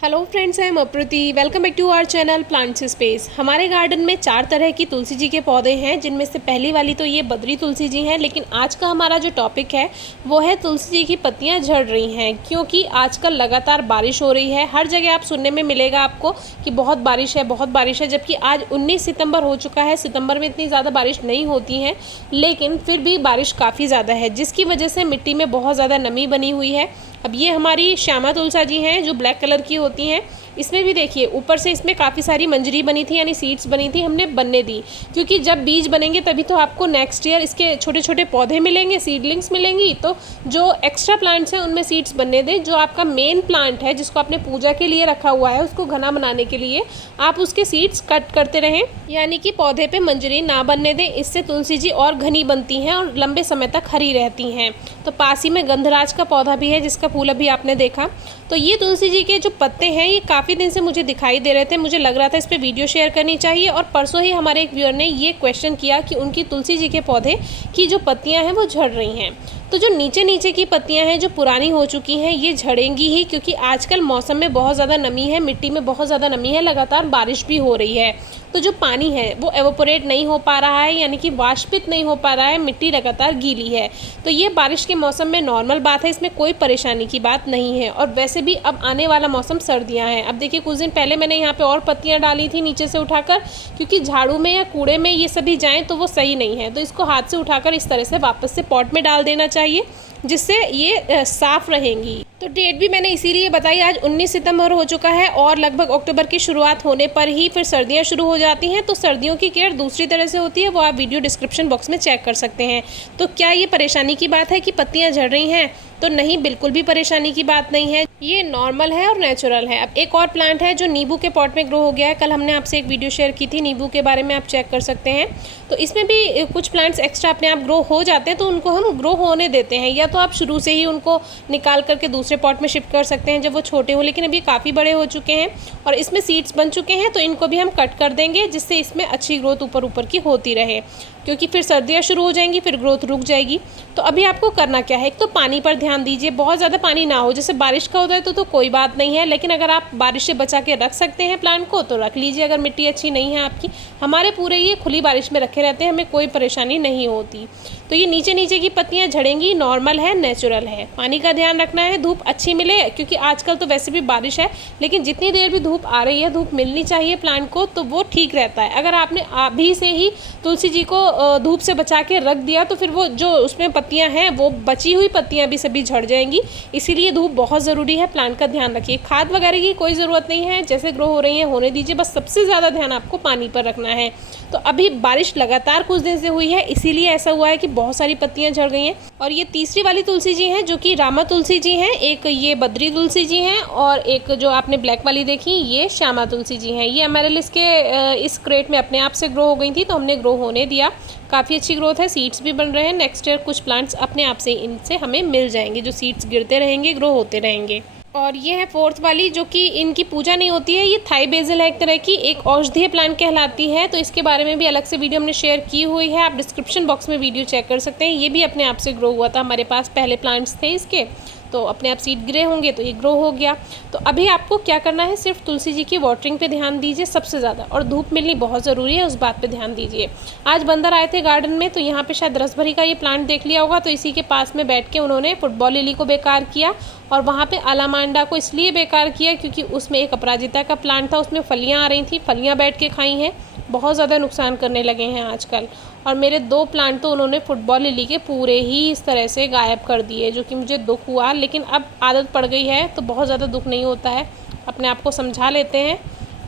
Hello friends, I am Apruti. Welcome back to our channel plants space. हमारे garden में 4 तरह की तुलसी जी के पौधे हैं, जिनमें से पहली वाली तो ये बद्री तुलसी जी हैं। लेकिन आज का हमारा जो टॉपिक है वो है तुलसी जी की पत्तियां झड़ रही हैं, क्योंकि आजकल लगातार बारिश हो रही है। हर जगह आप सुनने में मिलेगा आपको कि बहुत बारिश है, बहुत बारिश है। जबकि आज 19 सितंबर हो चुका है। सितंबर में इतनी ज़्यादा बारिश नहीं होती है, लेकिन फिर भी बारिश काफ़ी ज़्यादा है, जिसकी वजह से मिट्टी में बहुत ज़्यादा नमी बनी हुई है। अब ये हमारी श्यामा तुलसा जी हैं, जो ब्लैक कलर की होती हैं। इसमें भी देखिए ऊपर से इसमें काफ़ी सारी मंजरी बनी थी, यानी सीड्स बनी थी, हमने बनने दी। क्योंकि जब बीज बनेंगे तभी तो आपको नेक्स्ट ईयर इसके छोटे छोटे पौधे मिलेंगे, सीडलिंग्स मिलेंगी। तो जो एक्स्ट्रा प्लांट्स हैं उनमें सीड्स बनने दें। जो आपका मेन प्लांट है, जिसको आपने पूजा के लिए रखा हुआ है, उसको घना बनाने के लिए आप उसके सीड्स कट करते रहें, यानी कि पौधे पे मंजरी ना बनने दें। इससे तुलसी जी और घनी बनती हैं और लंबे समय तक हरी रहती हैं। तो पास ही में गंधराज का पौधा भी है, जिसका फूल अभी आपने देखा। तो ये तुलसी जी के जो पत्ते हैं, ये काफ़ी दिन से मुझे दिखाई दे रहे थे। मुझे लग रहा था इस पर वीडियो शेयर करनी चाहिए। और परसों ही हमारे एक व्यूअर ने ये क्वेश्चन किया कि उनकी तुलसी जी के पौधे की जो पत्तियां हैं वो झड़ रही हैं। तो जो नीचे नीचे की पत्तियां हैं, जो पुरानी हो चुकी हैं, ये झड़ेंगी ही, क्योंकि आजकल मौसम में बहुत ज़्यादा नमी है, मिट्टी में बहुत ज़्यादा नमी है, लगातार बारिश भी हो रही है। तो जो पानी है वो एवोपोरेट नहीं हो पा रहा है, यानी कि वाष्पित नहीं हो पा रहा है, मिट्टी लगातार गीली है। तो ये बारिश के मौसम में नॉर्मल बात है, इसमें कोई परेशानी की बात नहीं है। और वैसे भी अब आने वाला मौसम सर्दियाँ हैं। अब देखिए, कुछ दिन पहले मैंने यहाँ पे और पत्तियाँ डाली थी नीचे से उठाकर, क्योंकि झाड़ू में या कूड़े में ये सभी जाएँ तो वो सही नहीं है। तो इसको हाथ से उठाकर इस तरह से वापस से पॉट में डाल देना चाहिए, जिससे ये साफ़ रहेंगी। तो डेट भी मैंने इसीलिए बताई, आज 19 सितंबर हो चुका है और लगभग अक्टूबर की शुरुआत होने पर ही फिर सर्दियां शुरू हो जाती हैं। तो सर्दियों की केयर दूसरी तरह से होती है, वो आप वीडियो डिस्क्रिप्शन बॉक्स में चेक कर सकते हैं। तो क्या ये परेशानी की बात है कि पत्तियां झड़ रही हैं? तो नहीं, बिल्कुल भी परेशानी की बात नहीं है, ये नॉर्मल है और नेचुरल है। अब एक और प्लांट है जो नींबू के पॉट में ग्रो हो गया है। कल हमने आपसे एक वीडियो शेयर की थी नींबू के बारे में, आप चेक कर सकते हैं। तो इसमें भी कुछ प्लांट्स एक्स्ट्रा अपने आप ग्रो हो जाते हैं, तो उनको हम ग्रो होने देते हैं, या तो आप शुरू से ही उनको निकाल करके दूसरे पॉट में शिफ्ट कर सकते हैं जब वो छोटे हो। लेकिन अभी काफ़ी बड़े हो चुके हैं और इसमें सीड्स बन चुके हैं, तो इनको भी हम कट कर देंगे, जिससे इसमें अच्छी ग्रोथ ऊपर ऊपर की होती रहे। क्योंकि फिर सर्दियाँ शुरू हो जाएंगी, फिर ग्रोथ रुक जाएगी। तो अभी आपको करना क्या है, एक तो पानी पर ध्यान दीजिए, बहुत ज़्यादा पानी ना हो। जैसे बारिश का होता है तो कोई बात नहीं है, लेकिन अगर आप बारिश से बचा के रख सकते हैं प्लांट को तो रख लीजिए, अगर मिट्टी अच्छी नहीं है आपकी। हमारे पूरे ये खुली बारिश में रखे रहते हैं, हमें कोई परेशानी नहीं होती। तो ये नीचे नीचे की पत्तियाँ झड़ेंगी, नॉर्मल है, नेचुरल है। पानी का ध्यान रखना है, धूप अच्छी मिले, क्योंकि आजकल तो वैसे भी बारिश है, लेकिन जितनी देर भी धूप आ रही है, धूप मिलनी चाहिए प्लांट को, तो वो ठीक रहता है। अगर आपने अभी से ही तुलसी जी को धूप से बचा के रख दिया, तो फिर वो जो उसमें पत्तियां हैं, वो बची हुई पत्तियां भी सभी झड़ जाएंगी। इसीलिए धूप बहुत ज़रूरी है, प्लांट का ध्यान रखिए। खाद वगैरह की कोई ज़रूरत नहीं है, जैसे ग्रो हो रही है होने दीजिए, बस सबसे ज़्यादा ध्यान आपको पानी पर रखना है। तो अभी बारिश लगातार कुछ दिन से हुई है, इसीलिए ऐसा हुआ है कि बहुत सारी पत्तियां झड़ गई हैं। और ये तीसरी वाली तुलसी जी हैं, जो कि रामा तुलसी जी हैं, एक ये बद्री तुलसी जी हैं, और एक जो आपने ब्लैक वाली देखी ये श्यामा तुलसी जी हैं। ये एमएरएल के इस क्रेट में अपने आप से ग्रो हो गई थी, तो हमने ग्रो होने दिया। काफ़ी अच्छी ग्रोथ है, सीड्स भी बन रहे हैं। नेक्स्ट ईयर कुछ प्लांट्स अपने आप से इनसे हमें मिल जाएंगे, जो सीड्स गिरते रहेंगे, ग्रो होते रहेंगे। और ये है फोर्थ वाली, जो कि इनकी पूजा नहीं होती है। ये थाई बेसिल है, एक तरह की एक औषधीय प्लांट कहलाती है। तो इसके बारे में भी अलग से वीडियो हमने शेयर की हुई है, आप डिस्क्रिप्शन बॉक्स में वीडियो चेक कर सकते हैं। ये भी अपने आप से ग्रो हुआ था, हमारे पास पहले प्लांट्स थे इसके, तो अपने आप सीड गिरे होंगे तो ये ग्रो हो गया। तो अभी आपको क्या करना है, सिर्फ तुलसी जी की वाटरिंग पे ध्यान दीजिए सबसे ज़्यादा, और धूप मिलनी बहुत ज़रूरी है, उस बात पे ध्यान दीजिए। आज बंदर आए थे गार्डन में, तो यहाँ पे शायद रसभरी का ये प्लांट देख लिया होगा, तो इसी के पास में बैठ के उन्होंने फुटबॉल लिली को बेकार किया। और वहाँ पे अलामांडा को इसलिए बेकार किया क्योंकि उसमें एक अपराजिता का प्लांट था, उसमें फलियाँ आ रही थी, फलियाँ बैठ के खाई हैं, बहुत ज़्यादा नुकसान करने लगे हैं आजकल। और मेरे 2 प्लांट तो उन्होंने फुटबॉल लिली के पूरे ही इस तरह से गायब कर दिए, जो कि मुझे दुख हुआ। लेकिन अब आदत पड़ गई है तो बहुत ज़्यादा दुख नहीं होता है, अपने आप को समझा लेते हैं।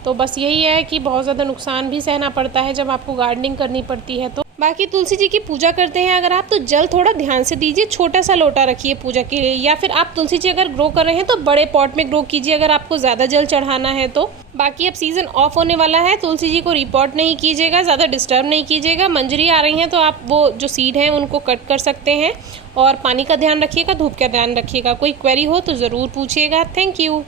तो बस यही है कि बहुत ज़्यादा नुकसान भी सहना पड़ता है जब आपको गार्डनिंग करनी पड़ती है। तो बाकी तुलसी जी की पूजा करते हैं अगर आप, तो जल थोड़ा ध्यान से दीजिए, छोटा सा लोटा रखिए पूजा के लिए। या फिर आप तुलसी जी अगर ग्रो कर रहे हैं तो बड़े पॉट में ग्रो कीजिए, अगर आपको ज़्यादा जल चढ़ाना है तो। बाकी अब सीज़न ऑफ होने वाला है, तुलसी जी को रिपोर्ट नहीं कीजिएगा, ज़्यादा डिस्टर्ब नहीं कीजिएगा। मंजरी आ रही हैं तो आप वो जो सीड हैं उनको कट कर सकते हैं। और पानी का ध्यान रखिएगा, धूप का ध्यान रखिएगा। कोई क्वेरी हो तो ज़रूर पूछिएगा। Thank you.